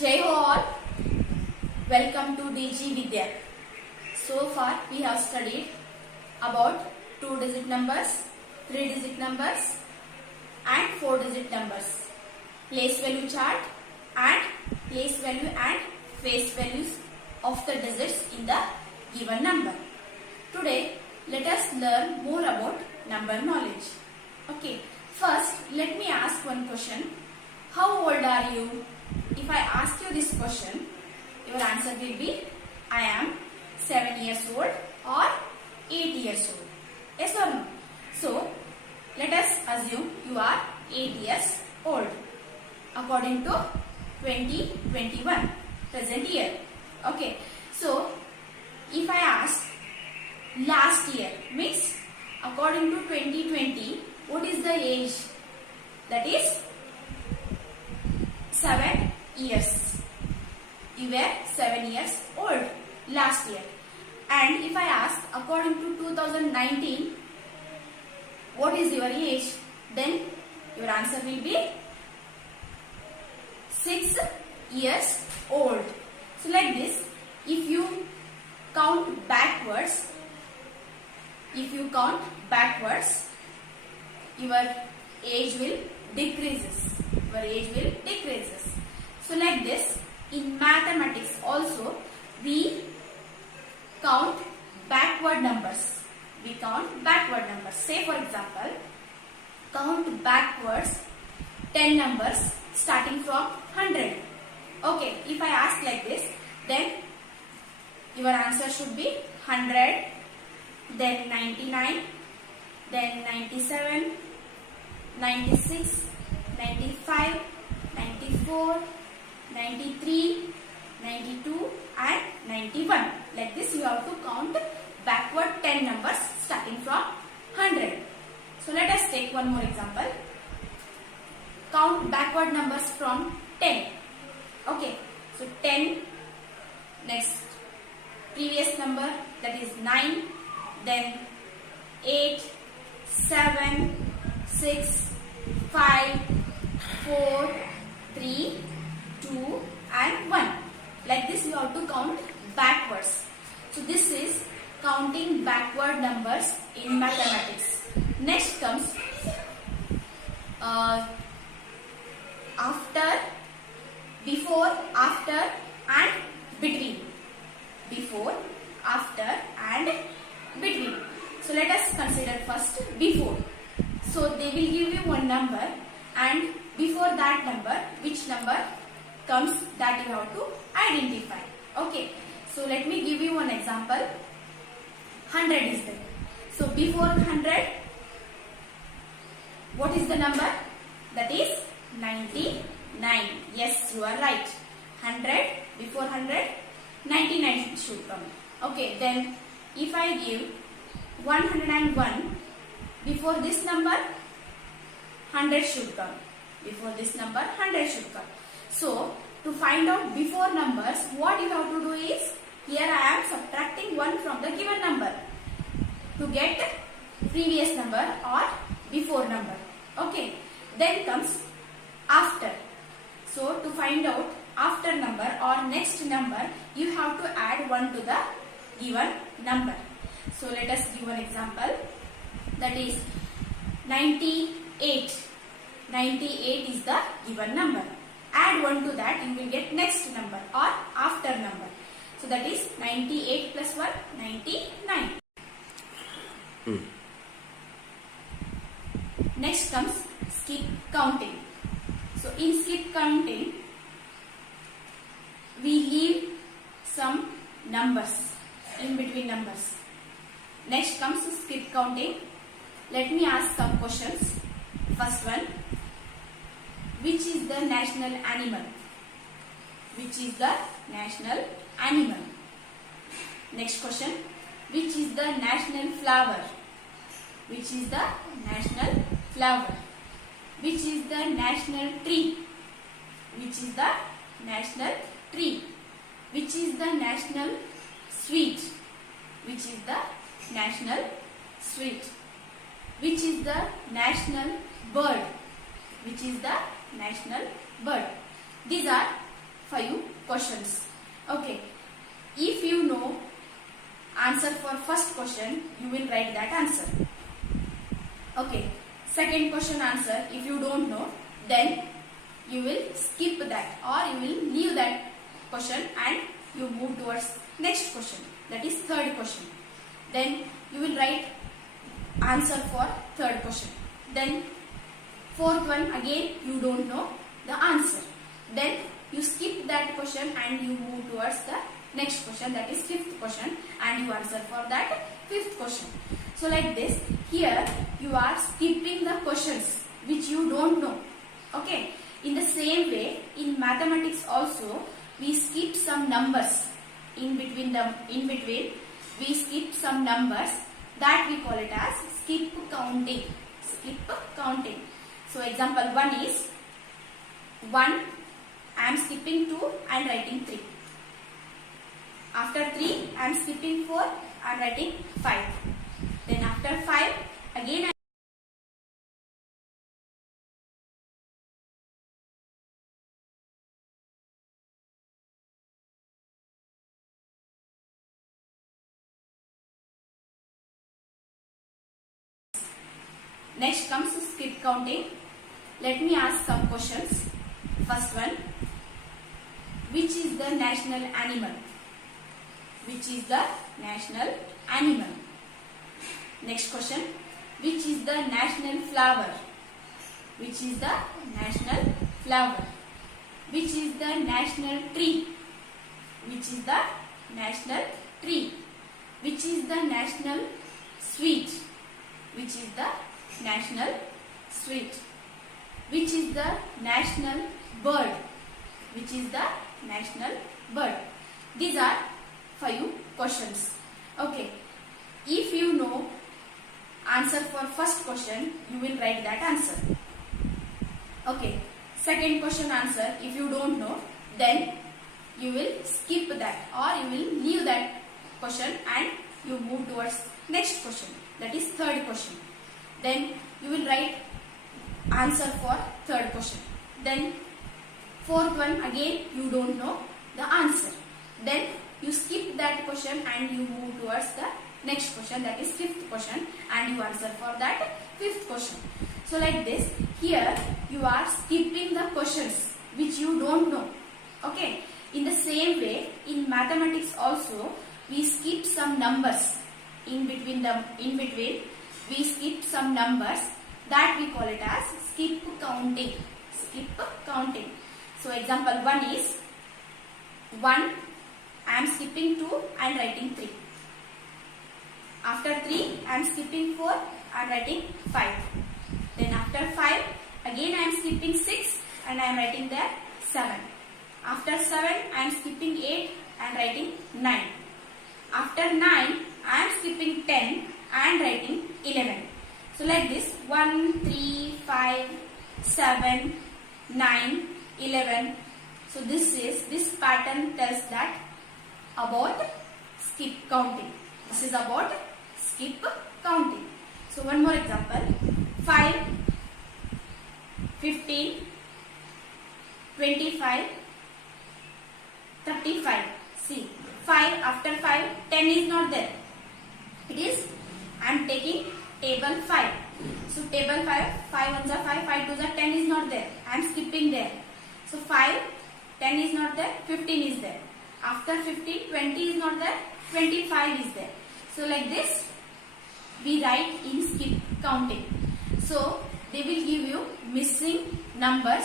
Jai Ho all, welcome to DG Vidya. So far we have studied about 2-digit numbers, 3-digit numbers and 4-digit numbers, place value chart and place value and face values of the digits in the given number. Today let us learn more about number knowledge. Okay, first let me ask one question. How old are you? If I ask you this question, your answer will be I am 7 years old or 8 years old. Yes or no? So, let us assume you are 8 years old according to 2021 present year. Okay. So, if I ask last year means according to 2020, what is the age? That is 7 years. You were 7 years old last year. And if I ask according to 2019, what is your age? Then your answer will be 6 years old. So like this, if you count backwards, your age will decreases. So like this, in mathematics also we count backward numbers. Say for example, count backwards 10 numbers starting from 100. Okay, if I ask like this, then your answer should be 100, then 99, then 97, 96, 95, 94, 93, 92 and 91. Like this you have to count backward 10 numbers starting from 100. So let us take one more example. Count backward numbers from 10. Okay, so 10, next previous number, that is 9, then 8, 7, 6, 5, 4, 3, 2 and 1. Like this you have to count backwards. So this is counting backward numbers in mathematics. Next comes after, before, after and between. Before, after and between. So let us consider first before. So they will give you one number and before that number, which number comes, that you have to identify. Okay. So let me give you one example. 100 is there. So before 100, what is the number? That is 99. Yes, you are right. 100, before 100, 99 should come. Okay, then if I give 101, before this number, 100 should come. So, to find out before numbers, what you have to do is, here I am subtracting 1 from the given number to get previous number or before number. Okay. Then comes after. So, to find out after number or next number, you have to add 1 to the given number. So, let us give an example. That is 98. 98 is the given number. Add 1 to that, you will get next number or after number. So that is 98 plus 1, 99. Next comes skip counting. So in skip counting, we leave some numbers in between numbers. Next comes skip counting. Let me ask some questions. First one, which is the national animal? Next question, which is the national flower? Which is the national tree? Which is the national sweet? Which is the national bird? These are 5 questions. Okay, if you know answer for first question, you will write that answer. Okay, second question answer, if you don't know, then you will skip that or you will leave that question and you move towards next question, that is third question. Then you will write answer for third question. Then fourth one, again you don't know the answer, then you skip that question and you move towards the next question, that is fifth question, and you answer for that fifth question. So like this, here you are skipping the questions which you don't know. Okay, in the same way in mathematics also we skip some numbers in between we skip some numbers, that we call it as skip counting. So example 1 is 1, I am skipping 2 and writing 3. After 3 I am skipping 4, I am writing 5. Then after 5 again next comes skip counting. Let me ask some questions. First one, which is the national animal? Which is the national animal? Next question, which is the national flower? Which is the national flower? Which is the national tree? Which is the national tree? Which is the national sweet? Which is the national sweet? Which is the national bird? Which is the national bird? These are 5 questions. Okay, if you know answer for first question, you will write that answer. Okay, second question answer, if you don't know, then you will skip that or you will leave that question and you move towards next question, that is third question. Then you will write answer for third question. Then fourth one, again you don't know the answer, then you skip that question and you move towards the next question, that is fifth question, and you answer for that fifth question. So like this, here you are skipping the questions which you don't know. Okay, in the same way in mathematics also we skip some numbers in between we skip some numbers, that we call it as skip counting. So example 1 is 1, I am skipping 2 and writing 3. After 3 I am skipping 4 and writing 5. Then after 5 again I am skipping 6 and I am writing there 7. After 7 I am skipping 8 and writing 9. After 9 I am skipping 10 and writing 11. So like this, 1, 3, 5, 7, 9, 11. So this pattern tells that about skip counting. This is about skip counting. So one more example, 5, 15, 25, 35. See, 5 after 5, 10 is not there. It is, I am taking table 5. So table 5, 5 ones are 5, 5 twos are 10 is not there. I am skipping there. So 5, 10 is not there, 15 is there. After 15, 20 is not there, 25 is there. So like this, we write in skip counting. So they will give you missing numbers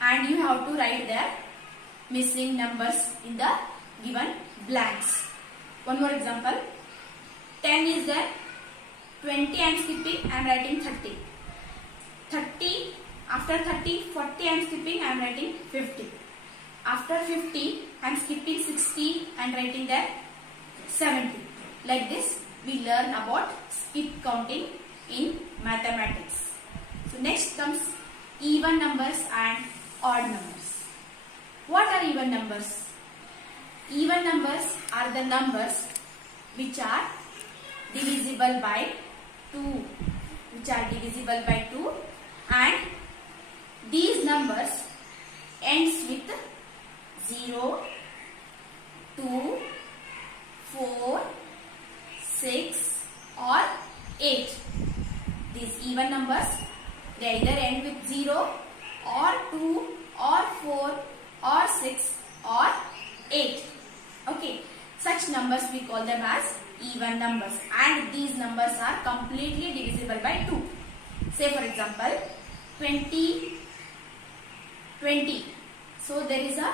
and you have to write their missing numbers in the given blanks. One more example, 10 is there, 20 I am skipping, I am writing 30. 30, after 30, 40 I am skipping, I am writing 50. After 50, I am skipping 60 and writing there 70. Like this, we learn about skip counting in mathematics. So next comes even numbers and odd numbers. What are even numbers? Even numbers are the numbers which are divisible by 2. And these numbers ends with 0, 2, 4, 6 or 8. These even numbers, they either end with 0 or 2 or 4 or 6 or 8. Okay, such numbers we call them as even numbers, and these numbers are completely divisible by 2. Say for example 20. So there is a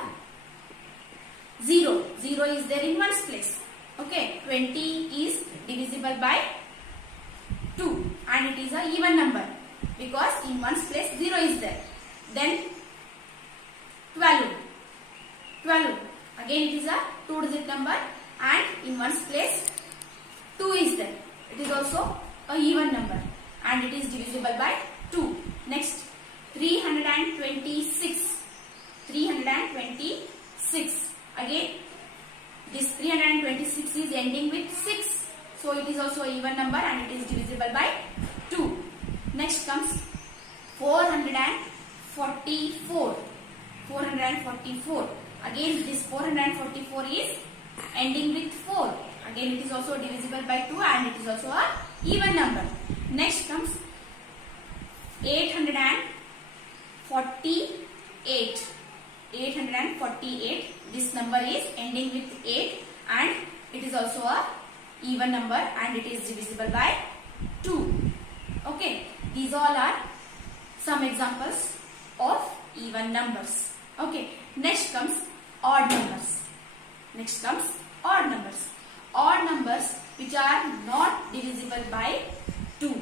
0. 0 is there in ones place. Okay, 20 is divisible by 2 and it is a even number because in ones place 0 is there. Then 12. Again it is a 2-digit number and in ones place 2 is there. It is also a even number and it is divisible by 2. Next 326. Again this 326 is ending with 6. So it is also an even number and it is divisible by 2. Next comes 444. Again this 444 is ending with 4. Again it is also divisible by 2 and it is also an even number. Next comes 848. This number is ending with 8 and it is also a even number and it is divisible by 2. Okay, these all are some examples of even numbers. Okay, next comes odd numbers. Odd numbers which are not divisible by 2.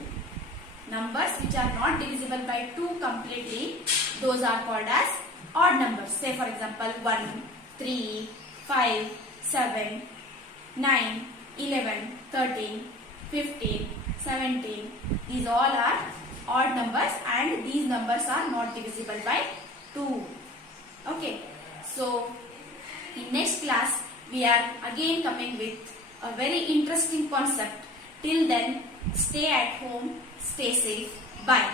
Numbers which are not divisible by 2 completely, those are called as odd numbers. Say for example 1, 3, 5, 7, 9, 11, 13, 15, 17. These all are odd numbers and these numbers are not divisible by 2. Okay, so in next class we are again coming with a very interesting concept. Till then, stay at home, stay safe. Bye.